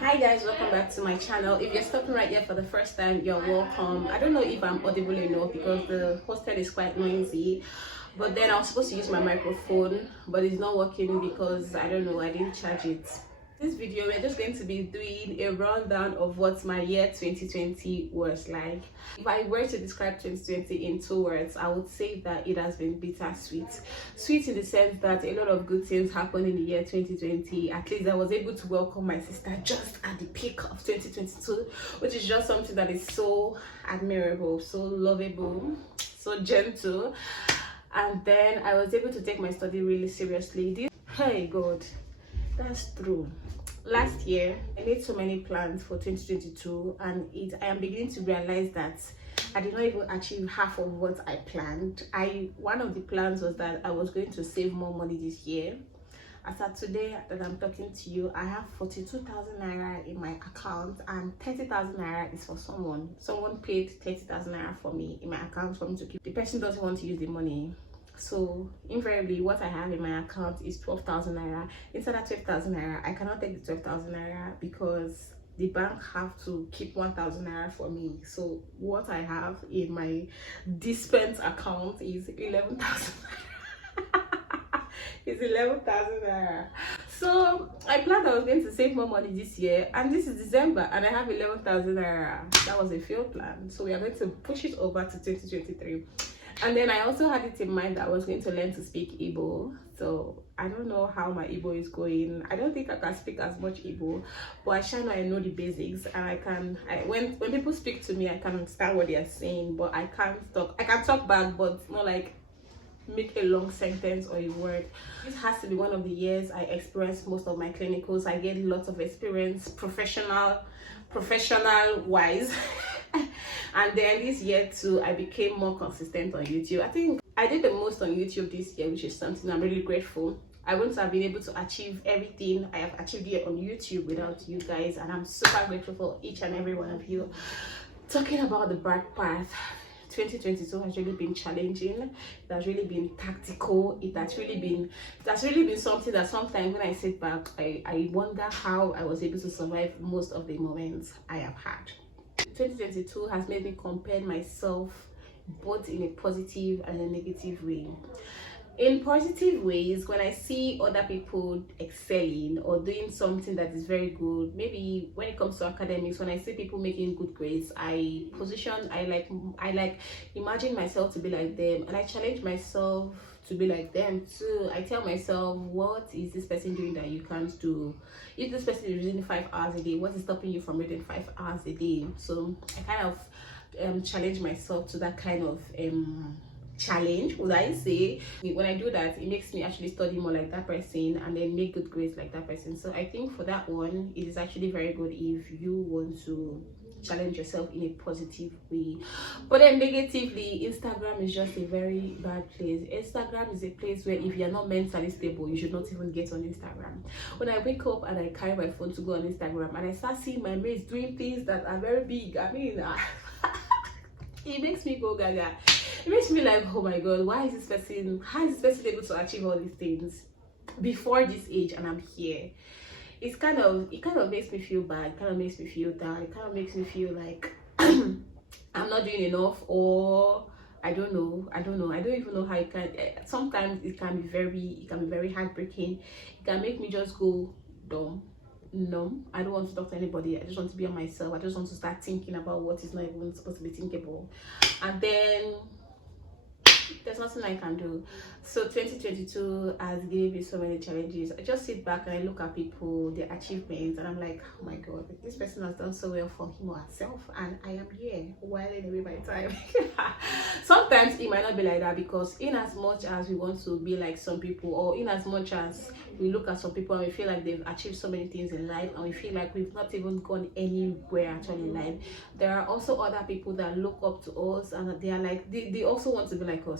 Hi guys, welcome back to my channel. If you're stopping right here for the first time, you're welcome. I don't know if I'm audible enough because the hostel is quite noisy, but then I was supposed to use my microphone, but it's not working because I don't know, I didn't charge it. This video we're just going to be doing a rundown of what my year 2020 was like. If I were to describe 2020 in 2 words, I would say that it has been bittersweet. Sweet in the sense that a lot of good things happened in the year 2020. At least I was able to welcome my sister just at the peak of 2022, which is just something that is so admirable, so lovable, so gentle. And then I was able to take my study really seriously. Hey God, that's true. Last year I made so many plans for 2022, and I am beginning to realize that I did not even achieve half of what I planned. One of the plans was that I was going to save more money this year. As of today that I'm talking to you, I have 42,000 naira in my account, and 30,000 naira is for someone. Someone paid 30,000 naira for me in my account for me to keep. The person doesn't want to use the money. So invariably what I have in my account is 12,000 naira. Instead of 12,000 naira, I cannot take the 12,000 naira because the bank have to keep 1,000 naira for me. So what I have in my dispense account is 11,000 naira. It's 11,000 naira. So I planned I was going to save more money this year, and this is December and I have 11,000 naira. That was a failed plan. So we are going to push it over to 2023. And then I also had it in mind that I was going to learn to speak Igbo. So I don't know how my Igbo is going. I don't think I can speak as much Igbo, but I sure know I know the basics, and when people speak to me, I can understand what they are saying, but I can't talk. I can talk back, but not like make a long sentence or a word. This has to be one of the years I experienced most of my clinicals. I get lots of experience, professional wise. And then this year too, I became more consistent on YouTube. I think I did the most on YouTube this year, which is something I'm really grateful. I wouldn't have been able to achieve everything I have achieved here on YouTube without you guys, and I'm super grateful for each and every one of you. Talking about the bad path, 2022 has really been challenging. It has really been tactical. It has really been something that sometimes when I sit back, I wonder how I was able to survive most of the moments I have had. 2022 has made me compare myself both in a positive and a negative way. In positive ways, when I see other people excelling or doing something that is very good, maybe when it comes to academics, when I see people making good grades, I like imagine myself to be like them, and I challenge myself to be like them too. I tell myself, what is this person doing that you can't do? If this person is reading 5 hours a day, what is stopping you from reading 5 hours a day? So I kind of challenge myself to that kind of challenge, would I say. When I do that, it makes me actually study more like that person and then make good grades like that person. So I think for that one, it is actually very good if you want to challenge yourself in a positive way. But then negatively, Instagram is just a very bad place. Instagram is a place where if you're not mentally stable, you should not even get on Instagram. When I wake up and I carry my phone to go on Instagram and I start seeing my mates doing things that are very big, I mean it makes me go gaga. It makes me like, oh my god, how is this person able to achieve all these things before this age, and I'm here? It kind of makes me feel bad. It kind of makes me feel down. It kind of makes me feel like I'm not doing enough, or I don't know. I don't even know how it can. Sometimes it can be very heartbreaking. It can make me just go dumb. No, I don't want to talk to anybody. I just want to be on myself. I just want to start thinking about what is not even supposed to be thinkable, and then there's nothing I can do. So 2022 has given me so many challenges. I just sit back and I look at people, their achievements, and I'm like, oh my god, this person has done so well for him or herself, and I am here whiling away my time. Sometimes it might not be like that, because in as much as we want to be like some people, or in as much as we look at some people and we feel like they've achieved so many things in life and we feel like we've not even gone anywhere actually in life, there are also other people that look up to us and they are like, they also want to be like us.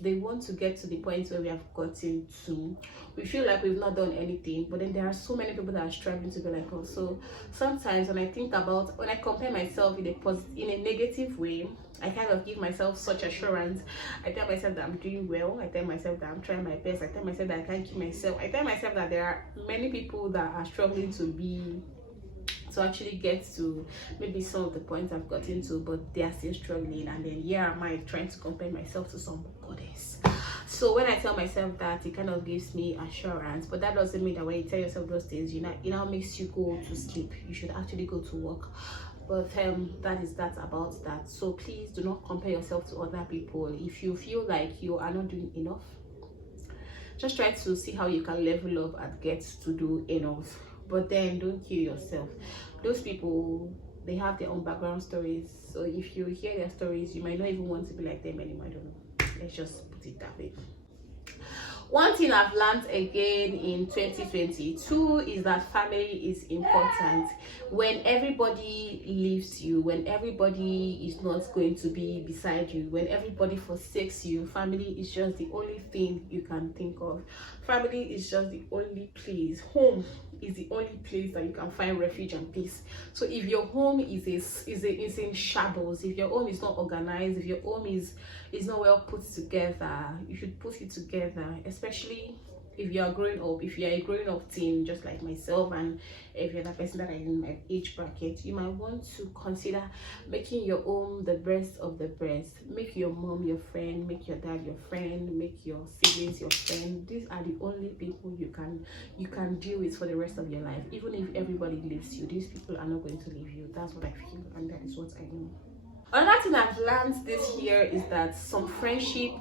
They want to get to the point where we have gotten to. We feel like we've not done anything, but then there are so many people that are striving to be like us. So sometimes when I compare myself in a negative way, I kind of give myself such assurance. I tell myself that I'm doing well. I tell myself that I'm trying my best. I tell myself that I can't keep myself. I tell myself that there are many people that are struggling to be to actually get to maybe some of the points I've gotten to, but they are still struggling. And then here am I trying to compare myself to some goddess. So when I tell myself that, it kind of gives me assurance, but that doesn't mean that when you tell yourself those things, you know, it now makes you go to sleep. You should actually go to work. But that is that about that. So please do not compare yourself to other people. If you feel like you are not doing enough, just try to see how you can level up and get to do enough. But then don't kill yourself. Those people, they have their own background stories. So if you hear their stories, you might not even want to be like them anymore. I don't know. Let's just put it that way. One thing I've learned again in 2022 is that family is important. When everybody leaves you, when everybody is not going to be beside you, when everybody forsakes you, family is just the only thing you can think of. Family is just the only place. Home is the only place that you can find refuge and peace. So if your home is in shambles, if your home is not organized, if your home is not well put together, you should put it together, especially if you are growing up. If you are a growing up teen just like myself, and if you're the person that is in my age bracket, you might want to consider making your home the best of the best. Make your mom your friend, make your dad your friend, make your siblings your friend. These are the only people you can deal with for the rest of your life. Even if everybody leaves you, these people are not going to leave you. That's what I feel, and that is what I know. Another thing I've learned this year is that some friendship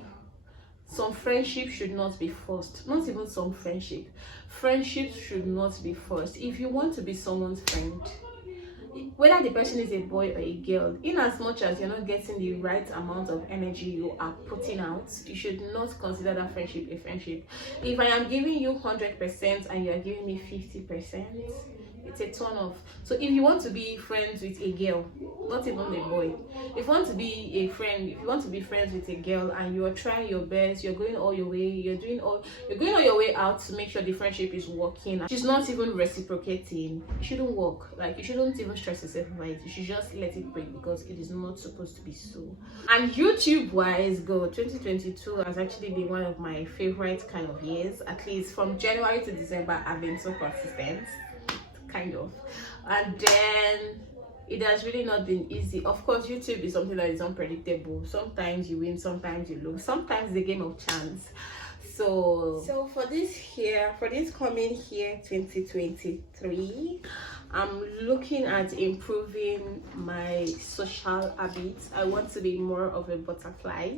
should not be forced. Not even some friendship. Friendships should not be forced. If you want to be someone's friend, whether the person is a boy or a girl, in as much as you're not getting the right amount of energy you are putting out, you should not consider that friendship a friendship. If I am giving you 100% and you are giving me 50%, it's a turn off. So if you want to be friends with a girl, not even a boy, if you want to be friends with a girl and you are trying your best, you're going all your way, you're going all your way out to make sure the friendship is working, she's not even reciprocating, it shouldn't work. Like, you shouldn't even stress yourself about it. You should just let it break, because it is not supposed to be so. And YouTube wise, 2022 has actually been one of my favorite kind of years. At least from January to December, I've been so consistent, kind of. And then it has really not been easy. Of course, YouTube is something that is unpredictable. Sometimes you win, sometimes you lose, sometimes the game of chance. So for this coming year 2023, I'm looking at improving my social habits. I want to be more of a butterfly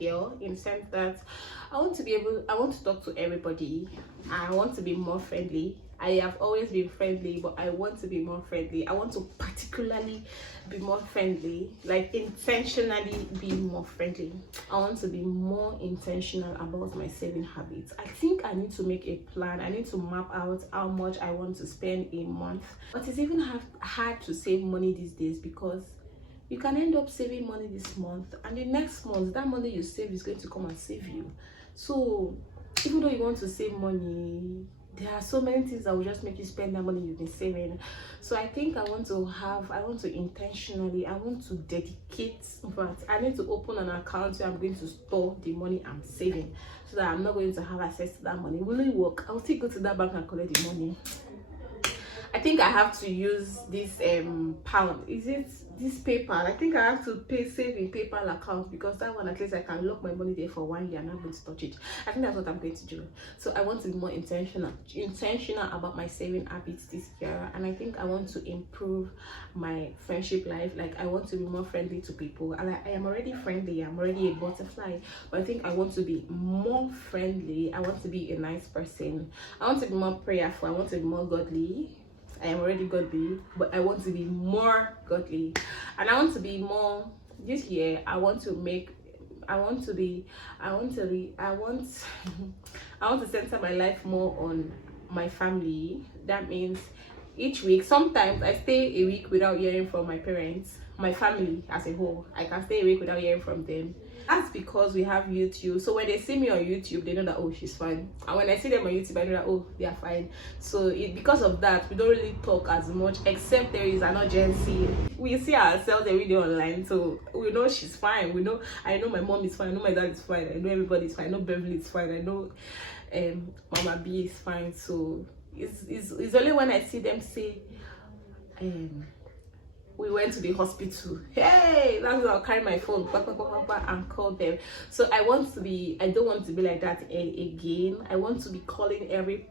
girl, in the sense that I want to talk to everybody. I want to be more friendly. I have always been friendly, but I want to be more friendly. I want to particularly be more friendly, like intentionally be more friendly. I want to be more intentional about my saving habits. I think I need to make a plan. I need to map out how much I want to spend a month. But it's even hard to save money these days, because you can end up saving money this month, and the next month that money you save is going to come and save you. So even though you want to save money, there are so many things that will just make you spend that money you've been saving. So I think I want to intentionally, I want to dedicate, but I need to open an account where I'm going to store the money I'm saving, so that I'm not going to have access to that money. Will it work? I'll still go to that bank and collect the money. I think I have to use this pound. Is it this PayPal? I think I have to save in PayPal account, because that one, at least I can lock my money there for 1 year and not going to touch it. I think that's what I'm going to do. So I want to be more intentional about my saving habits this year. And I think I want to improve my friendship life. Like, I want to be more friendly to people. And I am already friendly. I'm already a butterfly, but I think I want to be more friendly. I want to be a nice person. I want to be more prayerful. I want to be more godly. I am already godly, but I want to be more godly. And I want to be more, this year I want to center my life more on my family. That means each week, sometimes I stay a week without hearing from my parents, my family as a whole. I can stay a week without hearing from them. That's because we have YouTube. So when they see me on YouTube, they know that, oh, she's fine. And when I see them on YouTube, I know that, oh, they are fine. So because of that, we don't really talk as much, except there is an urgency. We see ourselves every day online, so we know she's fine. I know my mom is fine. I know my dad is fine. I know everybody's fine. I know Beverly is fine. I know Mama B is fine. So it's only when I see them say, we went to the hospital. Hey, that's when I'll carry my phone and call them. So I don't want to be like that again. I want to be calling every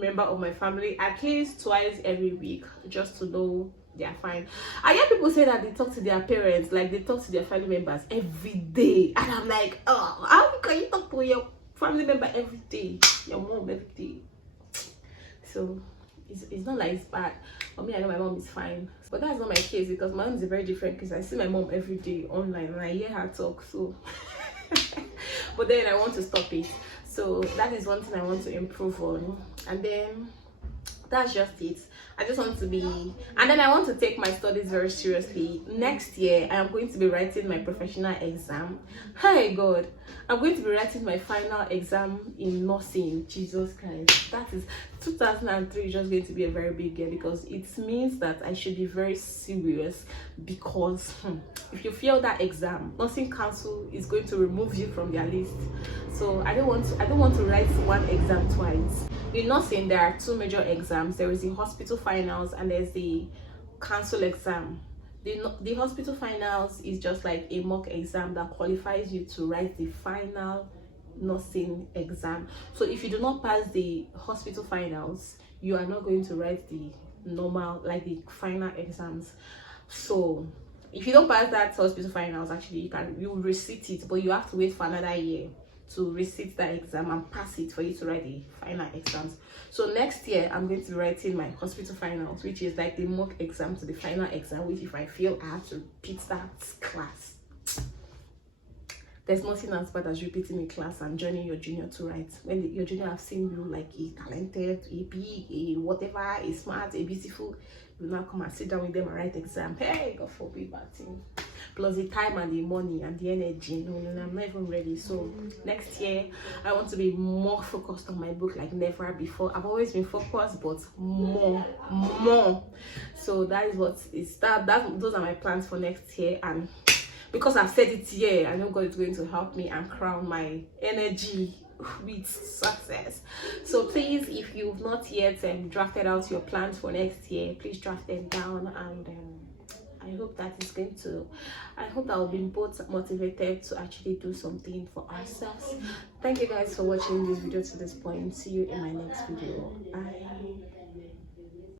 member of my family at least twice every week, just to know they are fine. I hear people say that they talk to their parents, like they talk to their family members every day, and I'm like, oh, how can you talk to your family member every day, your mom every day? So it's not like it's bad. For me, I know my mom is fine, but that's not my case, because my mom is a very different case. I see my mom every day online and I hear her talk, so but then I want to stop it. So that is one thing I want to improve on, and then that's just it. I just want to be, and then I want to take my studies very seriously. Next year I am going to be writing my professional exam. Hey God, I'm going to be writing my final exam in nursing. Jesus Christ, that is 2003 is just going to be a very big year, because it means that I should be very serious, because if you fail that exam, nursing council is going to remove you from their list. So I don't want to write one exam twice. In nursing, there are two major exams. There is the hospital finals and there's the council exam. The hospital finals is just like a mock exam that qualifies you to write the final nursing exam. So if you do not pass the hospital finals, you are not going to write the normal, like the final exams. So if you don't pass that hospital finals, actually you will resit it, but you have to wait for another year to resit that exam and pass it for you to write the final exams. So next year I'm going to be writing my hospital finals, which is like the mock exam to the final exam, which if I fail I have to repeat that class. There's nothing as bad as repeating a class and joining your junior to write, when your junior have seen you like a talented, a big, a whatever, a smart, a beautiful. You now come and sit down with them and write exam. Hey, God forbid bad thing. Plus the time and the money and the energy. No, I'm not even ready. So next year I want to be more focused on my book like never before. I've always been focused, but more. So that is what is those are my plans for next year. And because I've said it here, I know God is going to help me and crown my energy with success. So please, if you've not yet drafted out your plans for next year, please draft them down, and I hope that will be both motivated to actually do something for ourselves. Thank you guys for watching this video to this point. See you in my next video. Bye.